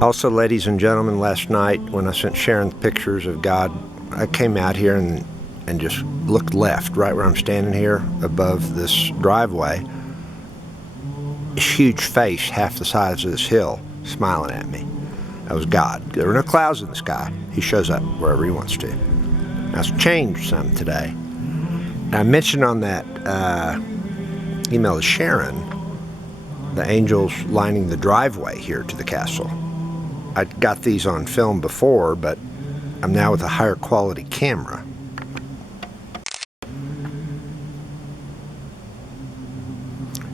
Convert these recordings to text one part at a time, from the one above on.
Also, ladies and gentlemen, last night when I sent Sharon pictures of God, I came out here and just looked left, right where I'm standing here above this driveway. A huge face, half the size of this hill, smiling at me. That was God. There were no clouds in the sky. He shows up wherever he wants to. Now, it's changed some today. I mentioned on that email to Sharon the angels lining the driveway here to the castle. I got these on film before, but I'm now with a higher quality camera.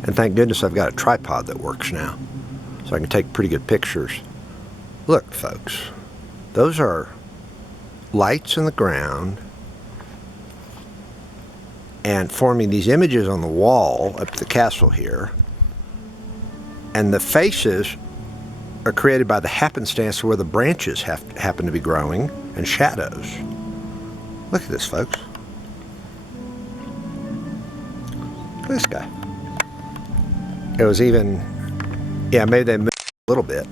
And thank goodness I've got a tripod that works now, so I can take pretty good pictures. Look, folks, those are lights in the ground and forming these images on the wall up at the castle here. And the faces are created by the happenstance of where the branches happen to be growing and shadows. Look at this, folks. Look at this guy. It was even, maybe they moved a little bit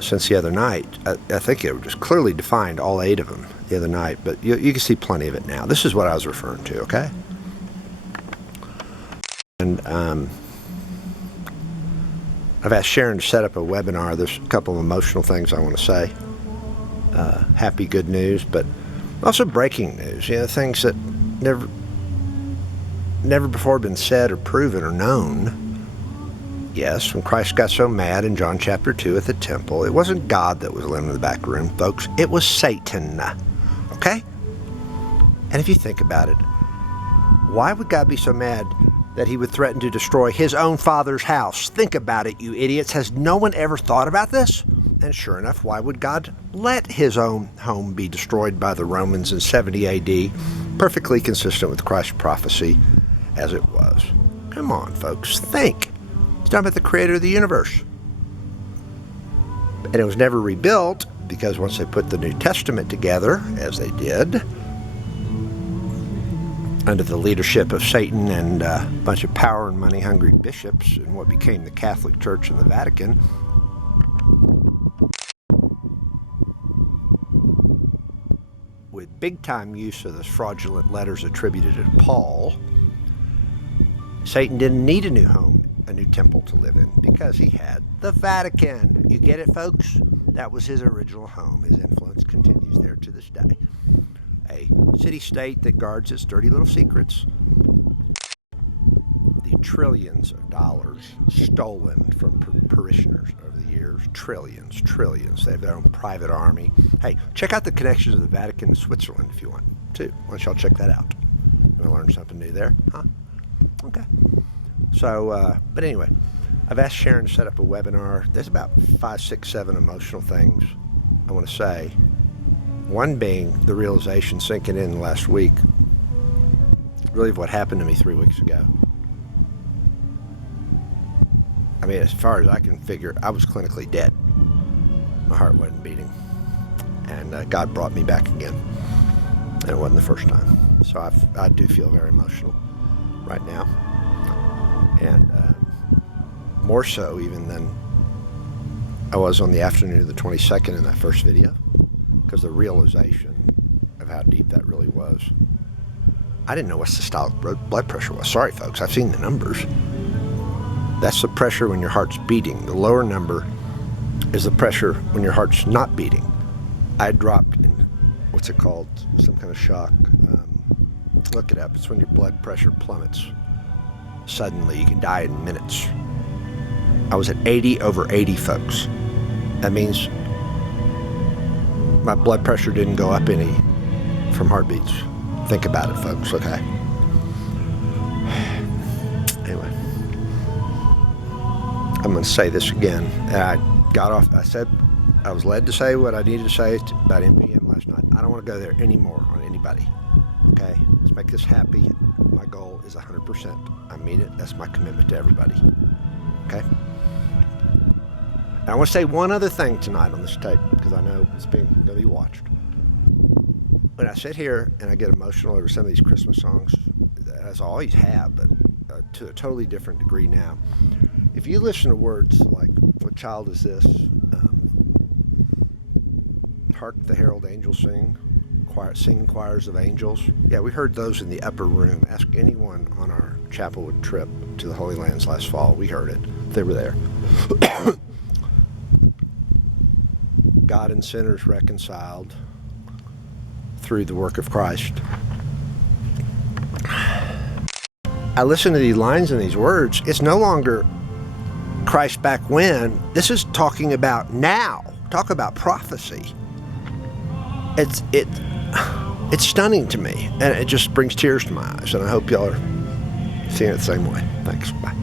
since the other night. I think it just clearly defined all 8 of them the other night, but you can see plenty of it now. This is what I was referring to, okay? And I've asked Sharon to set up a webinar. There's a couple of emotional things I want to say. Happy, good news, but also breaking news. Things that never before been said or proven or known. Yes, when Christ got so mad in John chapter 2 at the temple, it wasn't God that was living in the back room, folks. It was Satan. Okay? And if you think about it, why would God be so mad that he would threaten to destroy his own father's house? Think about it, you idiots. Has no one ever thought about this? And sure enough, why would God let his own home be destroyed by the Romans in 70 AD? Perfectly consistent with Christ's prophecy as it was. Come on, folks, think. He's talking about the creator of the universe. And it was never rebuilt because once they put the New Testament together, as they did, under the leadership of Satan and a bunch of power and money-hungry bishops in what became the Catholic Church and the Vatican, with big-time use of those fraudulent letters attributed to Paul, Satan didn't need a new home, a new temple to live in, because he had the Vatican. You get it, folks? That was his original home. His influence continues there to this day. A city-state that guards its dirty little secrets. The trillions of dollars stolen from parishioners over the years. Trillions. They have their own private army. Hey, check out the connections of the Vatican and Switzerland if you want to. Why don't y'all check that out? You want to learn something new there? Huh? Okay. So, but anyway, I've asked Sharon to set up a webinar. There's about 5, 6, 7 emotional things I want to say. One being the realization sinking in last week, really of what happened to me 3 weeks ago. I mean, as far as I can figure, I was clinically dead. My heart wasn't beating. And God brought me back again. And it wasn't the first time. So I do feel very emotional right now. And more so even than I was on the afternoon of the 22nd in that first video, because the realization of how deep that really was. I didn't know what systolic blood pressure was. Sorry, folks, I've seen the numbers. That's the pressure when your heart's beating. The lower number is the pressure when your heart's not beating. I dropped in, what's it called, some kind of shock. Look it up. It's when your blood pressure plummets. Suddenly, you can die in minutes. I was at 80/80, folks. That means my blood pressure didn't go up any from heartbeats. Think about it, folks, okay? Anyway, I'm going to say this again. I said I was led to say what I needed to say about MGM last night. I don't want to go there anymore on anybody, okay? Let's make this happy. My goal is 100%. I mean it. That's my commitment to everybody, okay? And I want to say one other thing tonight on this tape, because I know it's going to be watched. When I sit here and I get emotional over some of these Christmas songs, as I always have, but to a totally different degree now, if you listen to words like "What child is this?" Hark the Herald Angels Sing, singing choirs of angels. Yeah, we heard those in the upper room. Ask anyone on our Chapelwood trip to the Holy Lands last fall. We heard it. They were there. God and sinners reconciled through the work of Christ. I listen to these lines and these words. It's no longer Christ back when. This is talking about now. Talk about prophecy. It's stunning to me, and it just brings tears to my eyes, and I hope y'all are seeing it the same way. Thanks. Bye.